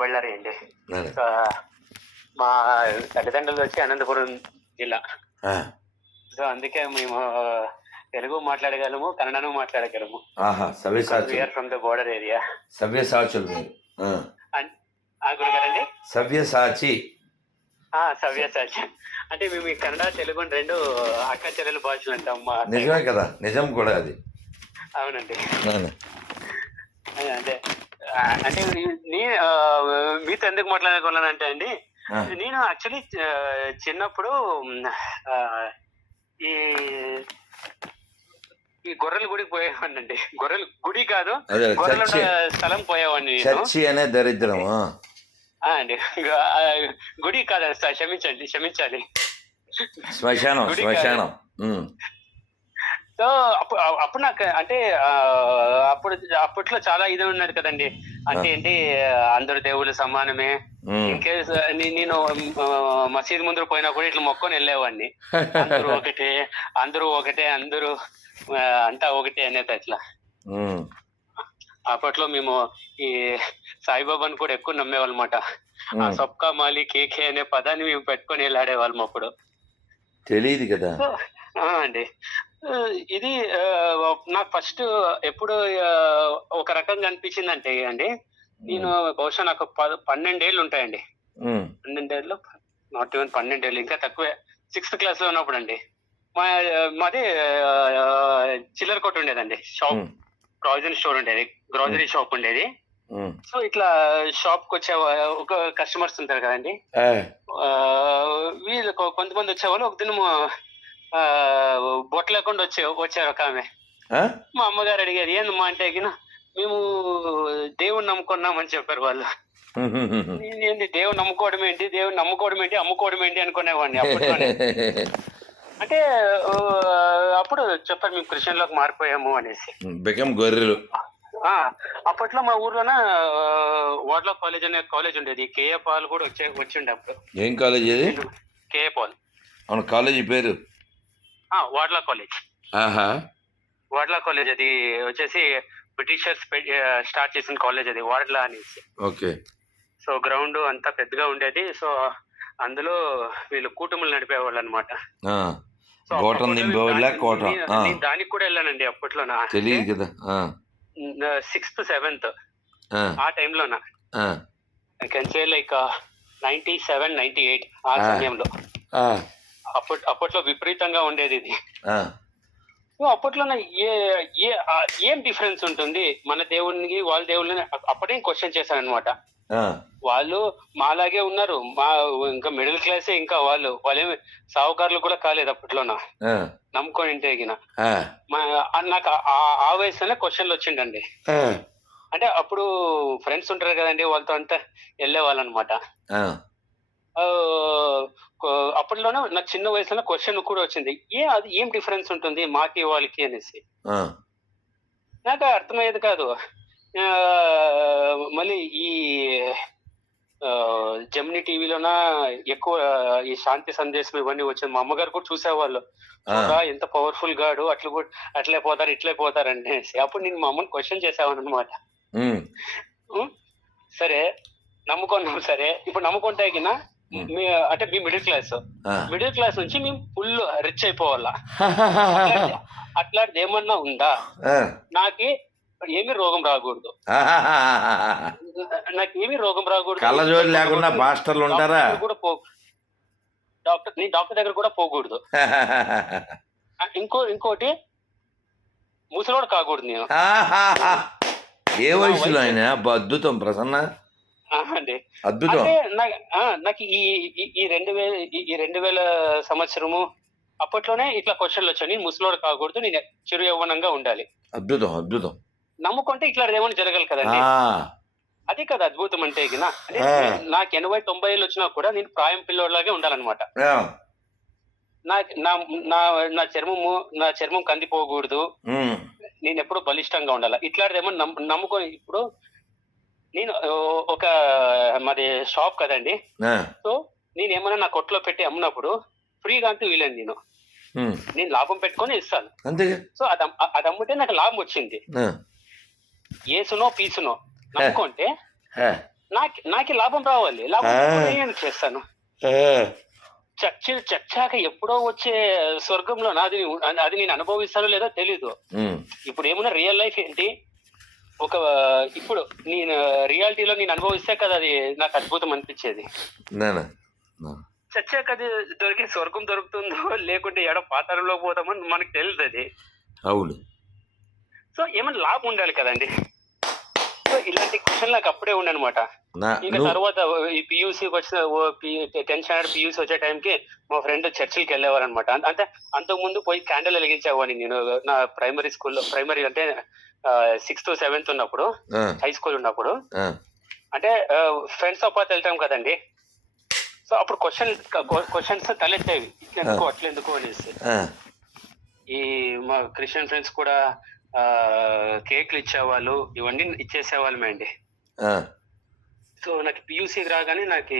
బళ్ళారి అండి. అదే. ఆ, మా తల్లిదండ్రులు వచ్చి అనంతపురం జిల్లా. ఆ, సో అందుకే మేము తెలుగు మాట్లాడగలము, కన్నడను మాట్లాడగలము. ఆహా సవ్యసాచులు we are from the border area. సవ్యసాచులు మీరు. గురుగారండి సవ్యసాచి. సవ్యసాచి. అంటే మేము ఈ కన్నడ తెలుగు రెండు అక్క చెల్లెలు భాషలు అంటాం మా side. నిజమే కదా, నిజం కూడా అది. అవునండి. అవును. అంటే అంటే మీతో ఎందుకు మాట్లాడుకోవాలంటే అండి, ఆ, నేను యాక్చువల్లీ చిన్నప్పుడు ఆ, ఈ ఈ గొర్రెల గుడికి పోయేవాడిని. గొర్రెల గుడి కాదు, అదే గొర్రెలు చర్చి. స్థలం పోయేవాడిని నేను. చర్చి అనే దరిద్రము. అండి గుడి కాదు సార్, క్షమించాలి. శ్మశానం గుడి కాదు. శ్మశానం. సో అప్పుడు నాకు అంటే అప్పట్లో చాలా ఇది ఉన్నది కదండి. అంటే ఏంటి, అందరు దేవుళ్ళు సమానమే. ఇన్కేస్ నేను మసీద్ ముందు పోయినా కూడా ఇట్లా మొక్కొని వెళ్ళేవాడిని. అందరూ ఒకటే అందరూ అంతా ఒకటే అనేది అట్లా. అప్పట్లో మేము ఈ సాయిబాబాను కూడా ఎక్కువ నమ్మేవాళ్ళమాట. ఆ సబ్కా మాలి కేకే అనే పదాన్ని మేము పెట్టుకొని వెళ్ళాడేవాళ్ళం అప్పుడు. తెలియదు కదా అండి. ఇది నాకు ఫస్ట్ ఎప్పుడు ఒక రకంగా అనిపించిందంటే అండి, నేను బహుశా నాకు 12 ఏళ్ళు ఉంటాయండి. 12 ఏళ్ళు, నాట్ ఈవెన్ 12 ఏళ్ళు, ఇంకా తక్కువే. 6th క్లాస్ లో ఉన్నప్పుడు అండి, మాది చిల్లర కొట్టు ఉండేదండి. షాప్, ప్రావిజన్ స్టోర్ ఉండేది, గ్రోసరీ షాప్ ఉండేది. సో ఇట్లా షాప్ కి వచ్చే ఒక కస్టమర్స్ ఉంటారు కదండి, వీళ్ళు కొంతమంది వచ్చేవాళ్ళు. ఒక దినం బొట్ట లేకుండా వచ్చారు ఒక ఆమె. మా అమ్మగారు అడిగారు, ఏందమ్మా అంటే, మేము దేవుణ్ణి నమ్ముకున్నామని చెప్పారు వాళ్ళు. ఏంటి దేవుడు నమ్ముకోవడం ఏంటి, అమ్ముకోవడం ఏంటి అనుకునేవాడిని అప్పట్లోనే. అంటే అప్పుడు చెప్పారు, మేము క్రిస్టియన్ లోకి మారిపోయాము అనేసి. గొర్రెలు. అప్పట్లో మా ఊర్లోన వాడ్లా కాలేజ్ అనే కాలేజ్ ఉండేది. కేఏ పాల్ కూడా వచ్చిండే అప్పుడు. ఏం కాలేజ్ అది? KA Paul. అవును, కాలేజీ పేరు వాడ్లా కాలేజ్. వాడ్లా కాలేజ్ అది వచ్చేసి బ్రిటిషర్స్ స్టార్ట్ చేసిన కాలేజ్ అది, వాడ్లా అనేసి. ఓకే. సో గ్రౌండ్ అంతా పెద్దగా ఉండేది. సో అందులో వీళ్ళు కూటములు నడిపేవాళ్ళు అనమాట. దానికి కూడా వెళ్ళానండి అప్పట్లో. తెలియదు కదా. 6th 7th ఆ టైంలోనా, ఐ కెన్ సే లైక్ 97, 98 ఆ సమయంలో. అప్పట్లో విపరీతంగా ఉండేది ఇది. అప్పట్లో ఏం డిఫరెన్స్ ఉంటుంది మన దేవునికి వాళ్ళ దేవుళ్ళని అప్పటే క్వశ్చన్ చేశాను అనమాట. వాళ్ళు మాలాగే ఉన్నారు, ఇంకా మిడిల్ క్లాసే. ఇంకా వాళ్ళేమి సావుకారులు కూడా కాలేదు అప్పట్లోనా, నమ్ముకొని ఇంటేగిన. నాకు ఆ వయసులోనే క్వశ్చన్లు వచ్చిండండి. అంటే అప్పుడు ఫ్రెండ్స్ ఉంటారు కదండి, వాళ్ళతో అంతా వెళ్ళేవాళ్ళు అనమాట. అప్పట్లోనే నాకు చిన్న వయసులో క్వశ్చన్ కూడా వచ్చింది, అది ఏం డిఫరెన్స్ ఉంటుంది మాకి వాళ్ళకి అనేసి. నాకు అర్థమయ్యేది కాదు. మళ్ళీ ఈ జెమిని టీవీలోన ఎక్కువ ఈ శాంతి సందేశం ఇవన్నీ వచ్చింది. మా అమ్మగారు కూడా చూసేవాళ్ళు, ఎంత పవర్ఫుల్ గాడు, అట్లే పోతారు ఇట్లే పోతారు అనేసి. అప్పుడు నేను మా అమ్మని క్వశ్చన్ చేసేవాను అనమాట. సరే నమ్ముకున్నాం, సరే ఇప్పుడు నమ్ముకుంటే అంటే మీ మిడిల్ క్లాస్ నుంచి మేము ఫుల్ రిచ్ అయిపోవాలా, అట్లాంటిది ఏమన్నా ఉందా? నాకి ఏమి రోగం రాకూడదు, కళ్ళజోడు లేకుండా మాస్టర్లు ఉంటారా? డాక్టర్ దగ్గర కూడా పోకూడదు. ఇంకోటి ముసలోడు కాకూడదు నేను. ఏ వయసులో అయినా అద్భుతం ప్రసన్న అండి. అద్భుతం. నాకు ఈ 2000 సంవత్సరము అప్పట్లోనే ఇట్లా క్వశ్చన్లు వచ్చాయి. నేను ముసలోడు కాకూడదు, నేను చిరు యవ్వనంగా ఉండాలి. అద్భుతం. నమ్ముకుంటే ఇట్లా ఏమైనా జరగాలి కదండి. అది కదా అద్భుతం అంటే. నాకు 80-90 ఏళ్ళు వచ్చినా కూడా నేను ప్రాయం పిల్లోడ్లాగే ఉండాలన్నమాట. నా చర్మం కందిపోకూడదు, నేను ఎప్పుడు బలిష్టంగా ఉండాలి. ఇట్లాంటిది ఏమన్నా నమ్ముకొని. ఇప్పుడు నేను ఒక మాది షాప్ కదండి. సో నేను ఏమన్నా నా కొట్లో పెట్టి అమ్మినప్పుడు ఫ్రీగా అంటూ వీలేదు. నేను లాభం పెట్టుకొని ఇస్తాను. సో అది అమ్మితే నాకు లాభం వచ్చింది. ఏసునో పీసునో నమ్ముకుంటే నాకే లాభం రావాలి, లాభం నేను చేస్తాను. చచ్చాక ఎప్పుడో వచ్చే స్వర్గంలో అది నేను అనుభవిస్తానో లేదో తెలీదు. ఇప్పుడు ఏమన్నా రియల్ లైఫ్ ఏంటి, ఇప్పుడు నేను రియాలిటీలో నేను అనుభవిస్తే కదా అది నాకు అద్భుతం అనిపించేది. చచ్చాక అది దొరికే స్వర్గం దొరుకుతుందో లేకుంటే ఎడ పాతాళంలో పోతామో మనకు తెలియదు అది. అవును. సో ఏమన్నా లాభం ఉండాలి కదండి. సో ఇలాంటి క్వశ్చన్ నాకు అప్పుడే ఉండనమాట. ఇంకా తర్వాత ఈ పియూసీ వచ్చిన 10th స్టాండర్డ్ పియూసీ వచ్చే టైంకి మా ఫ్రెండ్ చర్చికి వెళ్ళేవారు అనమాట. అంటే అంతకు ముందు పోయి క్యాండిల్ వెలిగించేవాడిని నేను నా ప్రైమరీ స్కూల్లో. ప్రైమరీ అంటే 6th 7th ఉన్నప్పుడు, హై స్కూల్ ఉన్నప్పుడు. అంటే ఫ్రెండ్స్ తో పాటు వెళ్తాం కదండి. సో అప్పుడు క్వశ్చన్స్ తలెత్తేవి, ఇట్లెందుకు అట్లెందుకు అనేసి. ఈ మా క్రిస్టియన్ ఫ్రెండ్స్ కూడా కేక్లు ఇచ్చేవాళ్ళు, ఇవన్నీ ఇచ్చేసేవాళ్ళమే అండి. సో నాకు పియూసీకి రాగానే నాకు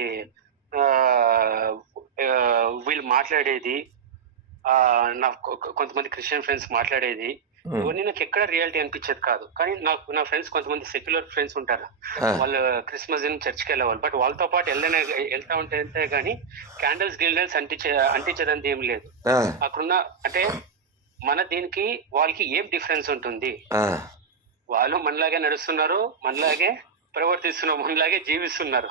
వీళ్ళు మాట్లాడేది, నాకు కొంతమంది క్రిస్టియన్ ఫ్రెండ్స్ మాట్లాడేది, ఇవన్నీ నాకు ఎక్కడ రియాలిటీ అనిపించేది కాదు. కానీ నా ఫ్రెండ్స్ కొంతమంది సెక్యులర్ ఫ్రెండ్స్ ఉంటారు, వాళ్ళు క్రిస్మస్ దినం చర్చికి వెళ్ళేవాళ్ళు. బట్ వాళ్ళతో పాటు వెళ్తా ఉంటే కానీ క్యాండిల్స్ గిల్డల్స్ అంటించేదంతా ఏం లేదు. అక్కడున్న అంటే మన దీనికి వాళ్ళకి ఏం డిఫరెన్స్ ఉంటుంది? వాళ్ళు మనలాగే నడుస్తున్నారు, మనలాగే ప్రవర్తిస్తున్నారు, మనలాగే జీవిస్తున్నారు.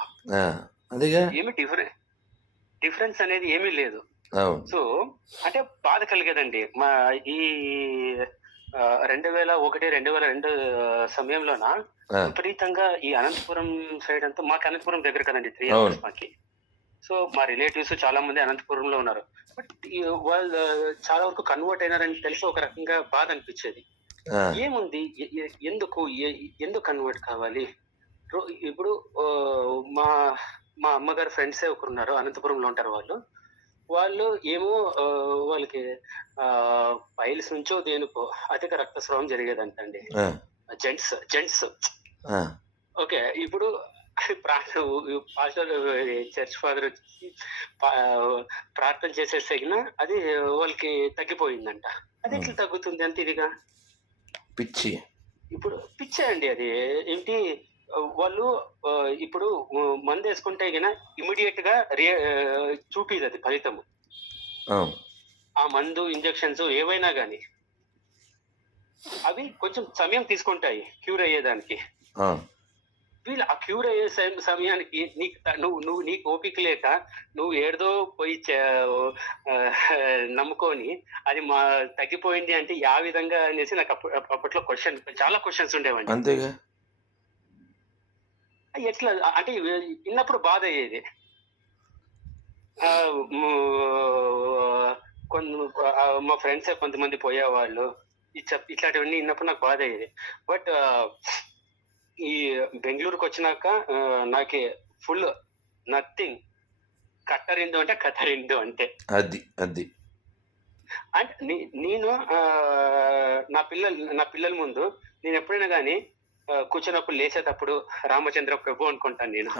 ఏమి డిఫరెన్స్ అనేది ఏమీ లేదు. సో అంటే బాధ కలిగేదండి. మా ఈ 2001-2002 సమయంలోన విపరీతంగా ఈ అనంతపురం సైడ్ అంతా, మాకు అనంతపురం దగ్గర కదండి 3 hours మాకి. సో మా రిలేటివ్స్ చాలా మంది అనంతపురంలో ఉన్నారు. బట్ వాళ్ళు చాలా వరకు కన్వర్ట్ అయినారని తెలిసి ఒక రకంగా బాధ అనిపించేది. ఏముంది, ఎందుకు కన్వర్ట్ కావాలి? ఇప్పుడు మా అమ్మగారు ఫ్రెండ్సే ఒకరున్నారు, అనంతపురంలో ఉంటారు. వాళ్ళు ఏమో వాళ్ళకి పైల్స్ నుంచో దేనికో అధిక రక్తస్రావం జరిగేదంటండి. జెంట్స్. ఓకే, ఇప్పుడు పాస్టర్ చర్చ్ ఫాదర్ వచ్చి ప్రార్థన చేసేసగిన అది వాళ్ళకి తగ్గిపోయిందంట. అది ఎట్లా తగ్గుతుంది అంత ఇదిగా? ఇప్పుడు పిచ్చే అండి అది. ఏంటి వాళ్ళు ఇప్పుడు మందు వేసుకుంటే గిన ఇమీడియట్ గా చూపిది అది ఫలితము. ఆ మందు ఇంజెక్షన్స్ ఏవైనా గానీ అవి కొంచెం సమయం తీసుకుంటాయి క్యూర్ అయ్యేదానికి. వీళ్ళు ఆ క్యూర్ అయ్యే సమయానికి నీకు ఓపిక లేక నువ్వు ఏడుదో పోయి నమ్ముకొని అది తగ్గిపోయింది అంటే యా విధంగా అనేసి నాకు అప్పట్లో చాలా క్వశ్చన్స్ ఉండేవండి. అంతేగా, ఎట్లా అంటే విన్నప్పుడు బాధ అయ్యేది. మా ఫ్రెండ్స్ కొంతమంది పోయేవాళ్ళు, ఇట్లాంటివన్నీ విన్నప్పుడు నాకు బాధ అయ్యేది. బట్ ఈ బెంగళూరుకి వచ్చినాక నాకు ఫుల్ నథింగ్, కట్టరిందు అంటే కట్టరిందు అంతే. అది అంటే నేను నా పిల్లల ముందు నేను ఎప్పుడైనా కానీ కూర్చున్నప్పుడు లేచేటప్పుడు రామచంద్ర ప్రభు అనుకుంటాను నేను.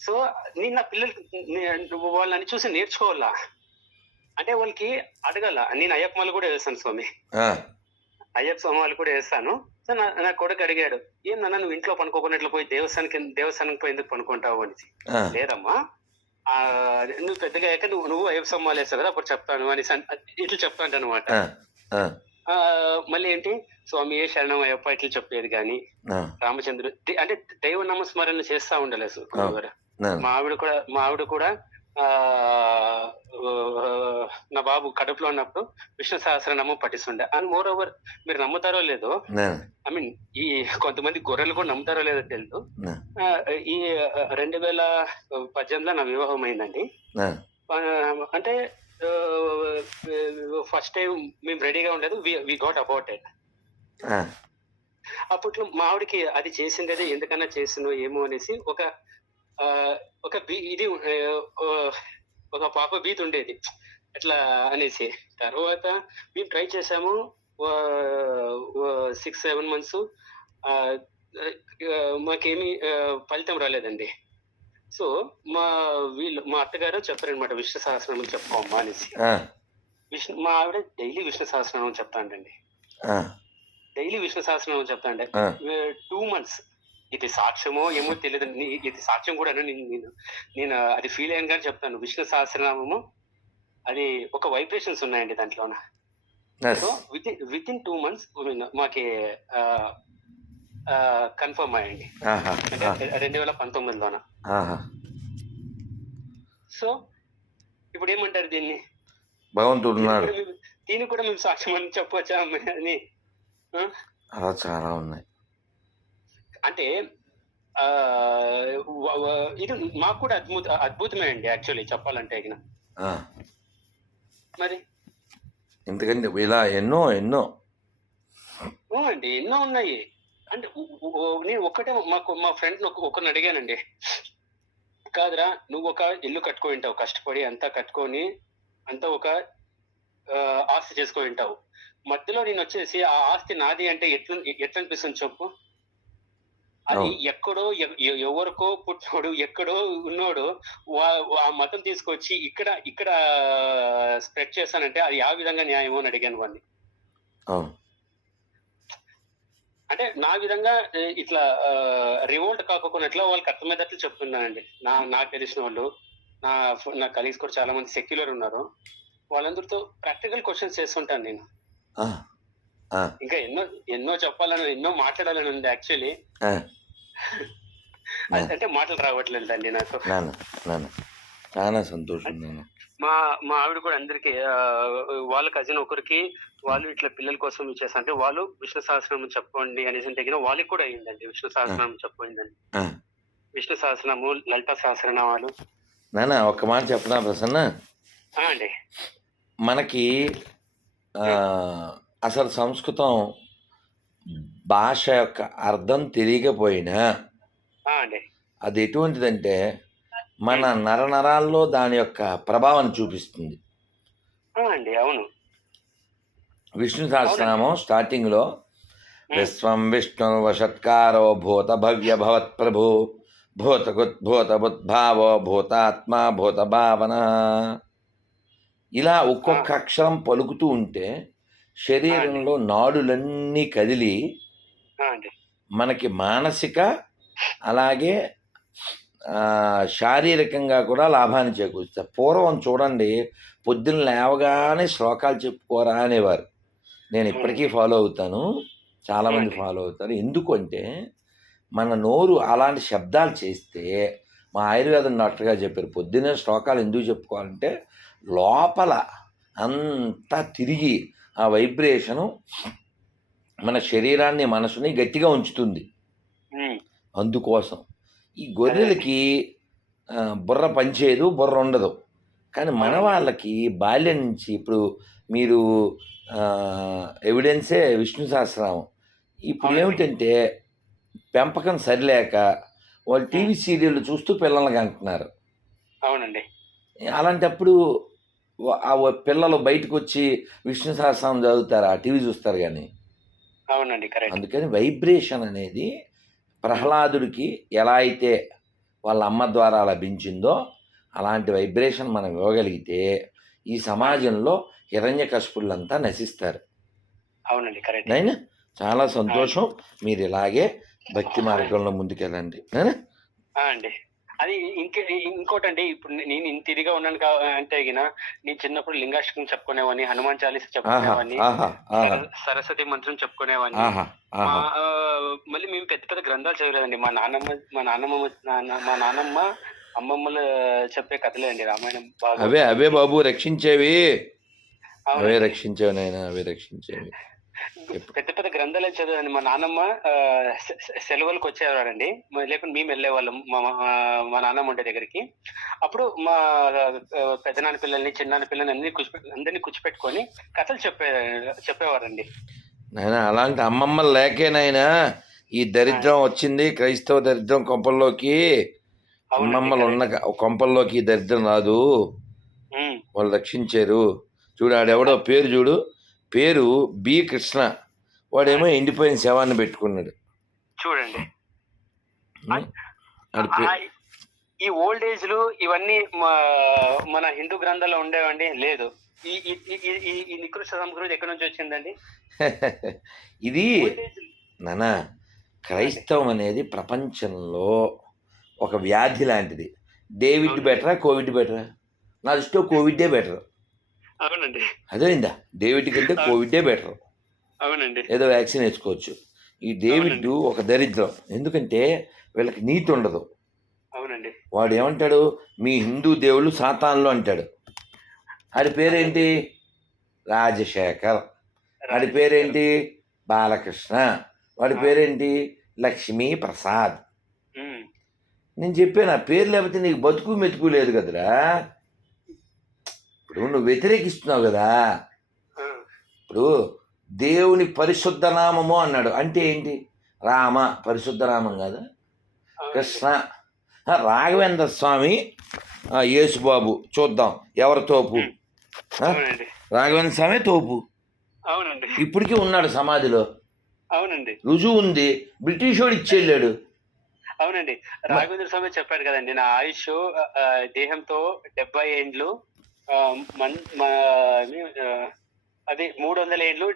సో నేను నా పిల్లలు వాళ్ళని చూసి నేర్చుకోవాలా అంటే వాళ్ళకి అడగాల. నేను అయ్యప్ప మాల కూడా వేస్తాను స్వామి, అయ్యప్ప స్వామి కూడా వేస్తాను. సో నా కొడుకు అడిగాడు, ఏం నాన్న నువ్వు ఇంట్లో పనుకోకున్నట్లు పోయి దేవస్థానానికి పోయి ఎందుకు పనుకుంటావు అని. లేదమ్మా, నువ్వు పెద్దగా అయ్యాక నువ్వు అయ్యప్ప స్వామి వేస్తావు కదా అప్పుడు చెప్తాను అని ఇట్లా చెప్తాంట అనమాట. మళ్ళీ ఏంటి స్వామి ఏ శరణం అయ్యప్ప ఇట్లా చెప్పేది కానీ రామచంద్రుడు అంటే దైవ నామస్మరణ చేస్తా ఉండలేదు. మా ఆవిడ కూడా నా బాబు కడుపులో ఉన్నప్పుడు విష్ణు సహస్రనామం పఠిస్తుండే. అండ్ మోర్ ఓవర్ మీరు నమ్ముతారో లేదో, ఐ మీన్ ఈ కొంతమంది గొర్రెలు కూడా నమ్ముతారో లేదో తెలుసు, ఈ 2018లో నా వివాహం అయిందండి. అంటే ఫస్ట్ టైం మేము రెడీగా ఉండేది, వి గాట్ అబౌటెడ్. అప్పట్లో మా ఆవిడకి అది చేసింది అదే ఎందుకన్నా చేసినో ఏమో అనేసి ఒక పాప భీతి ఉండేది అట్లా అనేసి. తర్వాత మేము ట్రై చేసాము 6-7 months, మాకేమీ ఫలితం రాలేదండి. సో మా అత్తగారు చెప్పారనమాట, విష్ణు సహస్రనామం చెప్పుకోమ్మా అనేసి. మా ఆవిడ డైలీ విష్ణు సహస్రనామం చెప్తాండండి, డైలీ విష్ణు సహస్రనామం చెప్తాండే. 2 months ఇది సాక్ష్యమో ఏమో తెలియదు, ఇది సాక్ష్యం కూడా నేను అది ఫీల్ అయ్యాను కానీ చెప్తాను. విష్ణు సహస్రనామము అది ఒక వైబ్రేషన్స్ ఉన్నాయండి దాంట్లోన. సో విత్ ఇన్ 2 months మాకి కన్ఫర్మ్ అయ్యండి, అంటే 2019లోన. సో ఇప్పుడు ఏమంటారు దీన్ని? భగవంతుడు దీన్ని కూడా మేము సాక్ష్యం అని చెప్పవచ్చా అని? అలా చాలా ఉన్నాయి. అంటే ఇది మాకు కూడా అద్భుతమే అండి యాక్చువల్లీ చెప్పాలంటే. మరి ఎందుకంటే ఇలా ఎన్నో అండి ఎన్నో ఉన్నాయి. అంటే నేను ఒక్కటే మా ఫ్రెండ్ ఒకరిని అడిగానండి, కాదురా నువ్వు ఒక ఇల్లు కట్టుకొని ఉంటావు, కష్టపడి అంతా కట్టుకొని అంతా ఒక ఆస్తి చేసుకొని ఉంటావు, మధ్యలో నేను వచ్చేసి ఆ ఆస్తి నాది అంటే ఎట్లా అనిపిస్తుంది చెప్పు? అది ఎక్కడో ఎవరికో పుట్టినోడు ఎక్కడో ఉన్నోడు ఆ మతం తీసుకొచ్చి ఇక్కడ స్ప్రెడ్ చేస్తానంటే అది ఆ విధంగా న్యాయమో అని అడిగాను వాడిని. అంటే నా విధంగా ఇట్లా రివోల్ట్ కాకపోయినట్లా వాళ్ళకి అర్థమయ్యేటట్లు చెప్తున్నానండి. నాకు తెలిసిన వాళ్ళు, నా కలీగ్స్ కూడా చాలా మంది సెక్యులర్ ఉన్నారు, వాళ్ళందరితో ప్రాక్టికల్ క్వశ్చన్స్ చేస్తుంటాను నేను. ఇంకా ఎన్నో చెప్పాలని, ఎన్నో మాట్లాడాలని ఉంది యాక్చువల్లీ. అంటే మాటలు రావట్లేదు అండి నాకు. చాలా సంతోషం. మా ఆవిడ కూడా అందరికి వాళ్ళ కజిన్ ఒకరికి వాళ్ళు ఇట్లా పిల్లల కోసం ఇచ్చేసి అంటే వాళ్ళు విష్ణు సహస్రనామం చెప్పండి అనేసి తగిన వాళ్ళకి కూడా అయిందండి. విష్ణు సహస్రనామం చెప్పండి, విష్ణు సహస్రనామం, లలిత సహస్రనామాలు. నాన్న ఒక్క మాట చెప్పనా ప్రసన్న? అండి మనకి అసలు సంస్కృతం భాష యొక్క అర్థం తెలియకపోయినా అది ఎటువంటిదంటే మన నరనరాల్లో దాని యొక్క ప్రభావాన్ని చూపిస్తుంది. అవును. విష్ణు సహస్రనామం స్టార్టింగ్ లో విశ్వం విష్ణు వషత్కారో భూత భవ్య భవత్ ప్రభు భూతబుద్భావో భూతాత్మ భూత భావన, ఇలా ఒక్కొక్క అక్షరం పలుకుతూ ఉంటే శరీరంలో నాడులన్నీ కదిలి మనకి మానసిక అలాగే శారీరకంగా కూడా లాభాన్ని చేకూరుస్తారు. పూర్వం చూడండి, పొద్దున్న లేవగానే శ్లోకాలు చెప్పుకోరా అనేవారు. నేను ఇప్పటికీ ఫాలో అవుతాను, చాలామంది ఫాలో అవుతారు. ఎందుకంటే మన నోరు అలాంటి శబ్దాలు చేస్తే, మా ఆయుర్వేదం డాక్టర్ గారు చెప్పారు, పొద్దున్నే శ్లోకాలు ఎందుకు చెప్పుకోవాలంటే లోపల అంతా తిరిగి ఆ వైబ్రేషను మన శరీరాన్ని మనసుని గట్టిగా ఉంచుతుంది. అందుకోసం ఈ గొర్రెలకి బుర్ర పనిచేయదు, బుర్ర ఉండదు. కానీ మన వాళ్ళకి బాల్యం నుంచి, ఇప్పుడు మీరు ఎవిడెన్సే విష్ణు సహస్రనామం. ఇప్పుడు ఏమిటంటే పెంపకం సరిలేక వాళ్ళు టీవీ సీరియళ్ళు చూస్తూ పిల్లలకి అంటున్నారు. అవునండి. అలాంటప్పుడు ఆ పిల్లలు బయటకు వచ్చి విష్ణు సహస్రనామం చదువుతారు, ఆ టీవీ చూస్తారు కానీ. అవునండి, కరెక్ట్. అందుకని వైబ్రేషన్ అనేది ప్రహ్లాదుడికి ఎలా అయితే వాళ్ళ అమ్మ ద్వారా లభించిందో అలాంటి వైబ్రేషన్ మనం ఇవ్వగలిగితే ఈ సమాజంలో హిరణ్యకశిపులంతా నశిస్తారు. అవునండి, కరెక్ట్. నైనా చాలా సంతోషం. మీరు ఇలాగే భక్తి మార్గంలో ముందుకెళ్ళండి. అండి అది ఇంకోటండి, ఇప్పుడు నేను ఇంత ఇదిగా ఉన్నాను అంటే నేను చిన్నప్పుడు లింగాష్టకం చెప్పుకునేవాడిని, హనుమాన్ చాలీస చెప్పుకునేవాడిని, సరస్వతి మంత్రం చెప్పుకునేవాడిని. మళ్ళీ మేము పెద్ద పెద్ద గ్రంథాలు చదివలేదండి. మా నాన్నమ్మ అమ్మమ్మలు చెప్పే కథలే అండి, రామాయణం బాగా. అవే బాబు రక్షించేవి, అవే రక్షించేవి నాయన, అవే రక్షించేవి. పెద్ద పెద్ద గ్రంథాలే చదివానండి. మా నాన్నమ్మ సెలవులకు వచ్చేవారండి, లేకపోతే మేము వెళ్ళేవాళ్ళం మా నాన్నమ్మ ఉండే దగ్గరికి. అప్పుడు మా పెద్దనాన్న పిల్లల్ని, చిన్నాన్న పిల్లల్ని అందరినీ కూర్చిపెట్టుకొని కథలు చెప్పేవారండి. నాయన అలాంటి అమ్మమ్మ లేకేనాయనా ఈ దరిద్రం వచ్చింది, క్రైస్తవ దరిద్రం కొంపల్లోకి. అమ్మమ్మలు ఉన్న కొంపల్లోకి ఈ దరిద్రం రాదు, వాళ్ళు రక్షించారు. చూడు ఆడెవడో పేరు చూడు, పేరు బి కృష్ణ, వాడేమో ఎండిపోయిన శవాన్ని పెట్టుకున్నాడు చూడండి. ఈ ఓల్డ్ ఏజ్లు ఇవన్నీ మన హిందూ గ్రంథాల్లో ఉండేవండి? లేదు. ఈ నికృష్ట సంస్కృతి ఎక్కడి నుంచి వచ్చిందండి? ఇది నానా క్రైస్తవం అనేది ప్రపంచంలో ఒక వ్యాధి లాంటిది. డేవిడ్ బెటరా, కోవిడ్ బెటరా? నా దృష్టిలో కోవిడ్డే బెటర్. అవునండి. అదేందా, డేవిడ్ కంటే కోవిడ్డే బెటర్. అవునండి. ఏదో వ్యాక్సిన్ వేసుకోవచ్చు. ఈ డేవిడ్ ఒక దరిద్రం. ఎందుకంటే వీళ్ళకి నీతి ఉండదు. అవునండి. వాడు ఏమంటాడు, మీ హిందూ దేవుళ్ళు సాతాన్లు అంటాడు. ఆడి పేరేంటి? రాజశేఖర్. వాడి పేరేంటి? బాలకృష్ణ. వాడి పేరేంటి? లక్ష్మీ ప్రసాద్. నేను చెప్పాను, ఆ పేరు లేకపోతే నీకు బతుకు మెతుకు లేదు కదరా. ఇప్పుడు నువ్వు వ్యతిరేకిస్తున్నావు కదా. ఇప్పుడు దేవుని పరిశుద్ధ నామము అన్నాడు అంటే ఏంటి? రామ పరిశుద్ధ నామం కాదా? కృష్ణ, రాఘవేంద్ర స్వామి, యేసుబాబు. చూద్దాం ఎవరు తోపు. రాఘవేంద్ర స్వామి తోపు. ఇప్పటికీ ఉన్నాడు సమాధిలో. అవునండి, రుజువు ఉంది. బ్రిటిష్ వాడు ఇచ్చేళ్ళాడు. అవునండి. రాఘవేంద్ర స్వామి చెప్పాడు కదండి, నా ఆయుష్ దేహంతో 70 ఏండ్లు, అది 300 ఏండ్లు,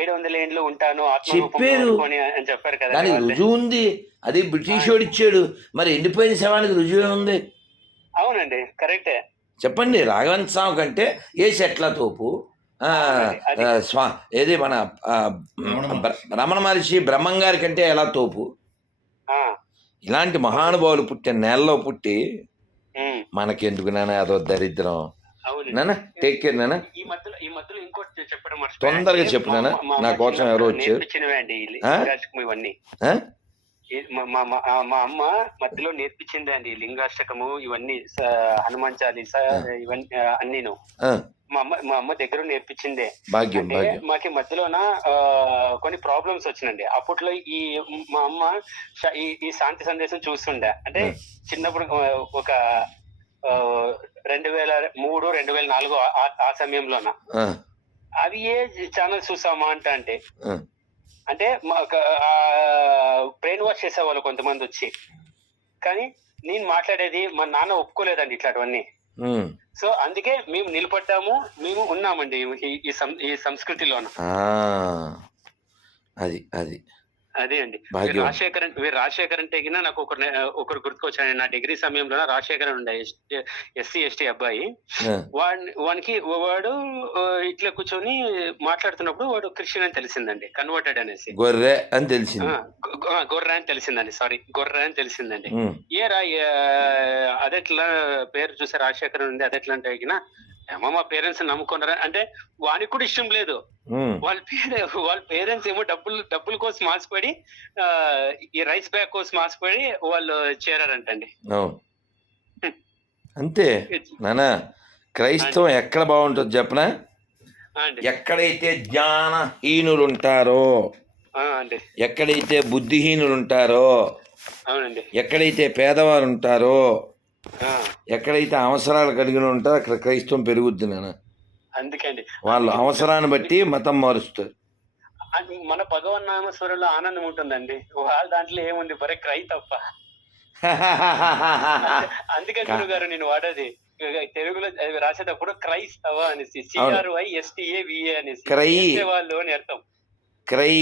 700 ఏండ్లు ఉంటాను చెప్పారు అని చెప్పారు కదా. దానికి రుజువు ఉంది. అది బ్రిటిష్ వాడు ఇచ్చాడు. మరి ఎండిపోయిన శవానికి రుజువే ఉంది. అవునండి, కరెక్టే. చెప్పండి, రాఘవేంద్ర స్వామి కంటే ఏ సెట్ల తోపు? ఏది మన రమణ మహర్షి బ్రహ్మంగారి కంటే ఎలా తోపు? ఇలాంటి మహానుభావులు పుట్టిన నేలలో పుట్టి మనకెందుకు నాన్న అదో దరిద్రం. నాన్న టేక్ కేర్ నాన్న. ఈ మధ్యలో ఇంకోటి చెప్పడం తొందరగా చెప్పు నాన్న, నా కోసం ఎవరో వచ్చారు. ఇవన్నీ మా అమ్మ మధ్యలో నేర్పించింది అండి, లింగాష్టకము ఇవన్నీ, హనుమాన్ చాలీస ఇవన్నీ అన్నీను మా అమ్మ దగ్గర నేర్పించిందే. మాకి మధ్యలోన కొన్ని ప్రాబ్లమ్స్ వచ్చినండి. అప్పట్లో మా అమ్మ ఈ శాంతి సందేశం చూస్తుండే. అంటే చిన్నప్పుడు ఒక 2003, 2004 ఆ సమయంలోన అవి ఏ ఛానల్ చూసామా అంటే బ్రెయిన్ వాష్ చేసేవాళ్ళు కొంతమంది వచ్చి. కానీ నేను మాట్లాడేది మా నాన్న ఒప్పుకోలేదండి ఇట్లాంటివన్నీ. సో అందుకే మేము నిలబడ్డాము, మేము ఉన్నామండి ఈ సంస్కృతిలోన. అదే అండి. రాజశేఖర్ అంటే నాకు ఒకరు గుర్తుకొచ్చాడు. నా డిగ్రీ సమయంలో రాజశేఖర్ ఉండే ఎస్సీ ఎస్టీ అబ్బాయి. వాడు ఇట్లా కూర్చొని మాట్లాడుతున్నప్పుడు వాడు క్రిస్టియన్ అని తెలిసిందండి, కన్వర్టెడ్ అనేసి. గొర్రె అని తెలిసింది. గొర్రె అని తెలిసిందండి. గొర్రె అని తెలిసిందండి. అదెట్లా పేరు చూసే రాజశేఖర్ ఉంది, అదెట్లా అంటే మా పేరెంట్స్ నమ్ముకున్నారా అంటే వానికి కూడా ఇష్టం లేదు. వాళ్ళ పేరెంట్స్ ఏమో డబ్బుల కోసం ఆశపడి, ఈ రైస్ బ్యాగ్ కోసం ఆశపడి వాళ్ళు చేరారంటండి. అంతే నానా. క్రైస్తవం ఎక్కడ బాగుంటుంది చెప్పనా? ఎక్కడైతే జ్ఞానహీనులు ఉంటారో, ఎక్కడైతే బుద్ధిహీనులు ఉంటారో, ఎక్కడైతే పేదవారు ఉంటారో, ఎక్కడైతే అవసరాలు కలిగిన ఉంటారో అక్కడ క్రైస్తవం పెరుగుద్ది నాన్న. అందుకండి వాళ్ళు అవసరాన్ని బట్టి మతం మారుస్తారు. మన భగవన్ నామస్వరంలో ఆనందం ఉంటుందండి, వాళ్ళ దాంట్లో ఏముంది, బరే క్రై తప్ప. అందుకే గురువు గారు నేను వాడేది తెలుగులో రాసేటప్పుడు క్రైస్తవ అనేసి, CRISTAVA అనేసి, వాళ్ళు అని అర్థం. క్రై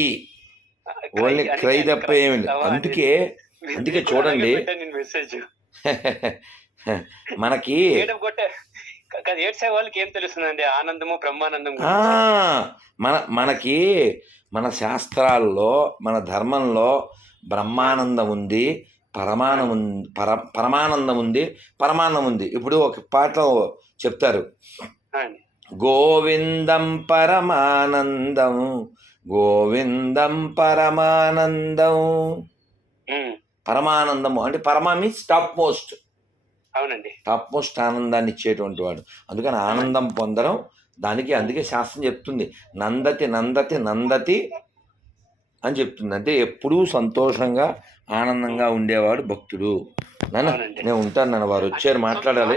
ఓన్లీ క్రై తప్ప ఏమి. అందుకే చూడండి మెసేజ్ మనకి ఏడ్చే వాళ్ళకి ఏం తెలుస్తుందండి ఆనందము బ్రహ్మానందం. మనకి మన శాస్త్రాల్లో, మన ధర్మంలో బ్రహ్మానందం ఉంది, పరమానందం ఉంది, పరమానందం ఉంది. ఇప్పుడు ఒక పాట చెప్తారు, గోవిందం పరమానందం, గోవిందం పరమానందం. పరమానందము అంటే పరమ మీన్స్ టాప్ మోస్ట్. అవునండి, టాప్ మోస్ట్ ఆనందాన్ని ఇచ్చేటువంటి వాడు. అందుకని ఆనందం పొందడం దానికి, అందుకే శాస్త్రం చెప్తుంది నందతి నందతి నందతి అని చెప్తుంది. అంటే ఎప్పుడూ సంతోషంగా ఆనందంగా ఉండేవాడు భక్తుడు. నేను ఉంటాను నాన్న, వారు వచ్చారు మాట్లాడాలి.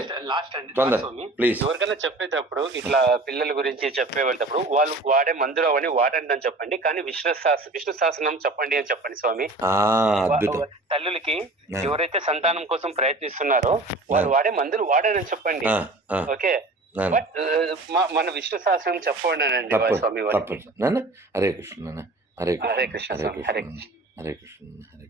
ప్లీజ్. ఎవరికైనా చెప్పేటప్పుడు ఇట్లా పిల్లల గురించి చెప్పేటప్పుడు వాళ్ళు వాడే మందులు అవన్నీ వాడండి అని చెప్పండి, కానీ విష్ణు సహస్రనామం చెప్పండి అని చెప్పండి స్వామి. తల్లులకి ఎవరైతే సంతానం కోసం ప్రయత్నిస్తున్నారో వాళ్ళు వాడే మందులు వాడని చెప్పండి. ఓకే, బట్ మన విష్ణు సహస్రనామం చెప్పండి అండి స్వామి. హరే కృష్ణ, హరే కృష్ణ, హరే కృష్ణ. హరే కృష్ణ హరే